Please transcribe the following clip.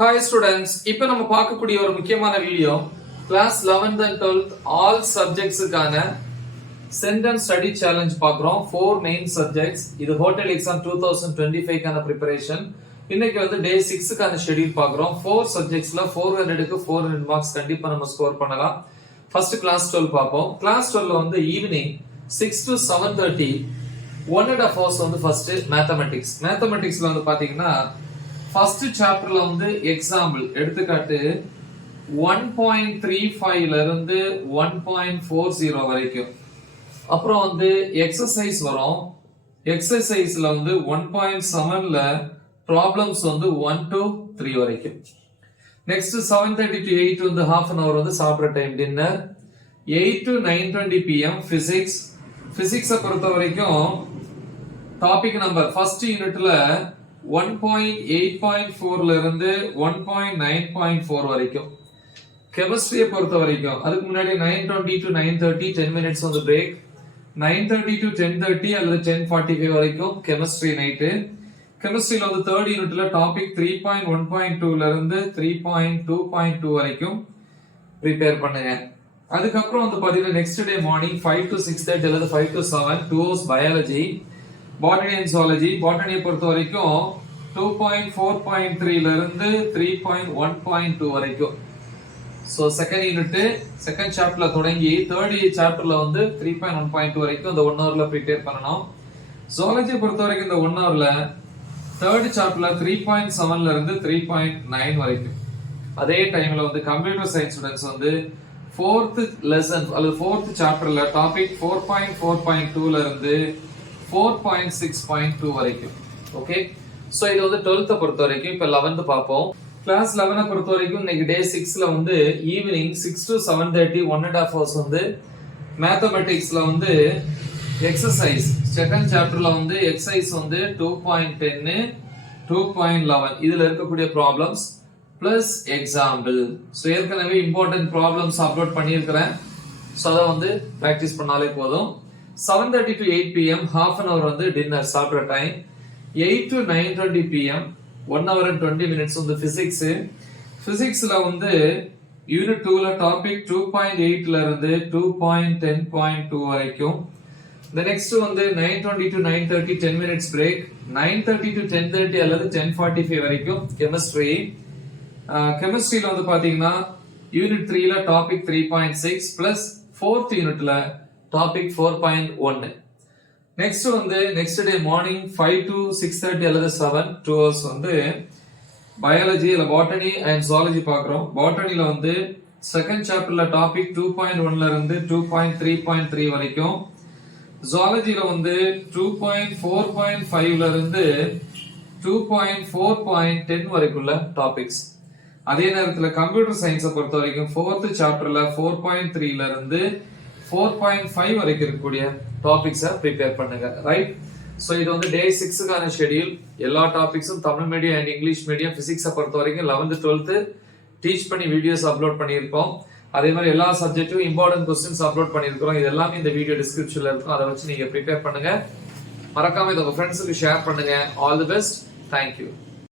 Hi students, இப்போ நம்ம பார்க்கக்கூடிய ஒரு முக்கியமான video class 11th and 12th all சப்ஜெக்ட்ஸுக்கான சென்டென்ஸ் ஸ்டடி சேலஞ்ச் பார்க்குறோம். 4 மெயின் சப்ஜெக்ட்ஸ். இது ஹோட்டல் எக்ஸாம் 2025க்கான ப்ரிப்பரேஷன். இன்னைக்கு வந்து டே 6க்கான ஷெட்யூல் பார்க்குறோம். 4 சப்ஜெக்ட்ஸ்ல 400க்கு 400 மார்க்ஸ் கண்டிப்பா நம்ம ஸ்கோர் பண்ணலாம். ஃபர்ஸ்ட் கிளாஸ் 12 பார்ப்போம். கிளாஸ் 12ல வந்து ஈவினிங் 6 to 7:30 1.5 hours வந்து ஃபர்ஸ்ட் மேத்தமெட்டிக்ஸ். மேத்தமெட்டிக்ஸ்ல வந்து பாத்தீங்கன்னா ஃபர்ஸ்ட் சாப்டர்ல வந்து எக்ஸாம்பிள் எடுத்துக்காட்டு 1.35 ல இருந்து 1.40 வரைக்கும். அப்புறம் வந்து எக்ஸசைஸ் வரும். எக்ஸசைஸ்ல வந்து 1.7 ல ப்ராப்ளம்ஸ் வந்து 1 to 3 வரைக்கும். நெக்ஸ்ட் 7:30 to 8 வந்து half an hour வந்து சாப்பிட்ற time dinner. 8 to 9:20 pm physics. பிசிக்ஸை பொறுத்த வரைக்கும் டாபிக் நம்பர் ஃபர்ஸ்ட் யூனிட்ல 1.8.4 ல இருந்து 1.9.4 வரைக்கும். கெமிஸ்ட்ரியை பொறுத்த வரைக்கும் அதுக்கு முன்னாடி 9:20 to 9:30 10 minutes வந்து பிரேக். 9:30 to 10:30 அல்லது 10:45 வரைக்கும் கெமிஸ்ட்ரி நைட்டு. கெமிஸ்ட்ரியில வந்து தேர்ட் யூனிட்ல டாபிக் 3.1.2 ல இருந்து 3.2.2 வரைக்கும் ப்ரிப்பேர் பண்ணுங்க. அதுக்கப்புறம் வந்து பாத்தீங்கன்னா நெக்ஸ்ட் டே மார்னிங் 5 to 6:30 அல்லது 5 to 7 2 hours biology. Botany and zoology. பாட்டனியை பொறுத்த வரைக்கும் 2.4.3 ல இருந்து 3.1.2 வரைக்கும். சோ செகண்ட் யூனிட் செகண்ட் சாப்டர்ல தொடங்கி தேர்ட் சாப்டர்ல வந்து 3.1.2 வரைக்கும் இந்த 1 ஹவர்ல ப்ரிப்பேர் பண்ணணும். ஜுவாலஜியை பொறுத்த வரைக்கும் இந்த 1 ஹவர்ல தேர்ட் சாப்டர்ல 3.7 ல இருந்து 3.9 வரைக்கும். அதே டைம்ல வந்து கம்ப்யூட்டர் சயின்ஸ் ஸ்டூடெண்ட்ஸ் வந்து ஃபோர்த் லெசன் அல்லது ஃபோர்த் சாப்டர்ல டாபிக் 4.4.2 ல இருந்து 4.6.2 வரைக்கும். ஓகே, சோ இது வந்து 12th பொறுத்த வரைக்கும். இப்ப 11th பார்ப்போம். கிளாஸ் 11 பொறுத்த வரைக்கும் இன்னைக்கு டே 6ல வந்து ஈவினிங் 6 to 7:30 1.5 hours வந்து மேத்தமெட்டிக்ஸ்ல வந்து எக்ஸசைஸ் செகண்ட் சாப்டர்ல வந்து எக்ஸசைஸ் வந்து 2.10 2.11 இதுல இருக்கக்கூடிய ப்ராப்ளம்ஸ் பிளஸ் எக்ஸாம்பிள். சோ ஏற்கனவே இம்பார்ட்டன்ட் ப்ராப்ளம்ஸ் அப்லோட் பண்ணியிருக்கிறேன். சோ அதை வந்து பிராக்டிஸ் பண்ணாலே போதும். 7:30 to 8 pm half an hour வந்து டின்னர் சாப்பிட்ற time. 8 to 9:20 pm 1 hour and 20 minutes வந்து பிசிக்ஸ். பிசிக்ஸ்ல வந்து யூனிட் 2ல டாபிக் 2.8 ல இருந்து 2.10.2 வரைக்கும். The next வந்து 9:20 to 9:30 10 minutes break. 9:30 to 10:30 அல்லது 10:45 வரைக்கும் கெமிஸ்ட்ரி. கெமிஸ்ட்ரியில வந்து பாத்தீங்கன்னா யூனிட் 3ல டாபிக் 3.6 பிளஸ் 4th யூனிட்ல டாபிக் 4.1. நெக்ஸ்ட் வந்து நெக்ஸ்ட் டே மார்னிங் 5 to 6:30 அல்லது 7 2 hours வந்து பயாலஜி இல்ல பாட்டனி அண்ட் ஜுவாலஜி பார்க்குறோம். பாட்டனில வந்து செகண்ட் சாப்டர்ல டாபிக் 2.1 ல இருந்து 2.3.3 வரைக்கும். ஜுவாலஜில வந்து 2.4.5 ல இருந்து 2.4.10 வரைக்குள்ள டாபிக்ஸ். அதே நேரத்துல கம்ப்யூட்டர் சயின்ஸை பொறுத்த வரைக்கும் 4th சாப்டர்ல 4.3 ல இருந்து 4.5 வரைக்கும் இருக்கக்கூடிய டாபிக்ஸை ப்ரிப்பேர் பண்ணுங்க. ரைட், சோ இது வந்து டே 6க்கான ஷெட்யூல். எல்லா டாபிக்ஸும் Tamil medium and English medium. பிசிக்ஸை பொறுத்த வரைக்கும் 11th 12th டீச் பண்ணி வீடியோஸ் அப்லோட் பண்ணியிருக்கோம். அதே மாதிரி எல்லா சப்ஜெக்ட்டும் இம்பார்ட்டன்ட் கொஸ்டின்ஸ் அப்லோட் பண்ணியிருக்கிறோம். இது எல்லாமே இந்த வீடியோ டிஸ்கிரிப்ஷன்ல இருக்கும். அதை வச்சு நீங்க ப்ரிப்பேர் பண்ணுங்க. மறக்காம இதை உங்க ஃப்ரெண்ட்ஸுக்கு ஷேர் பண்ணுங்க. All the best. தேங்க்யூ.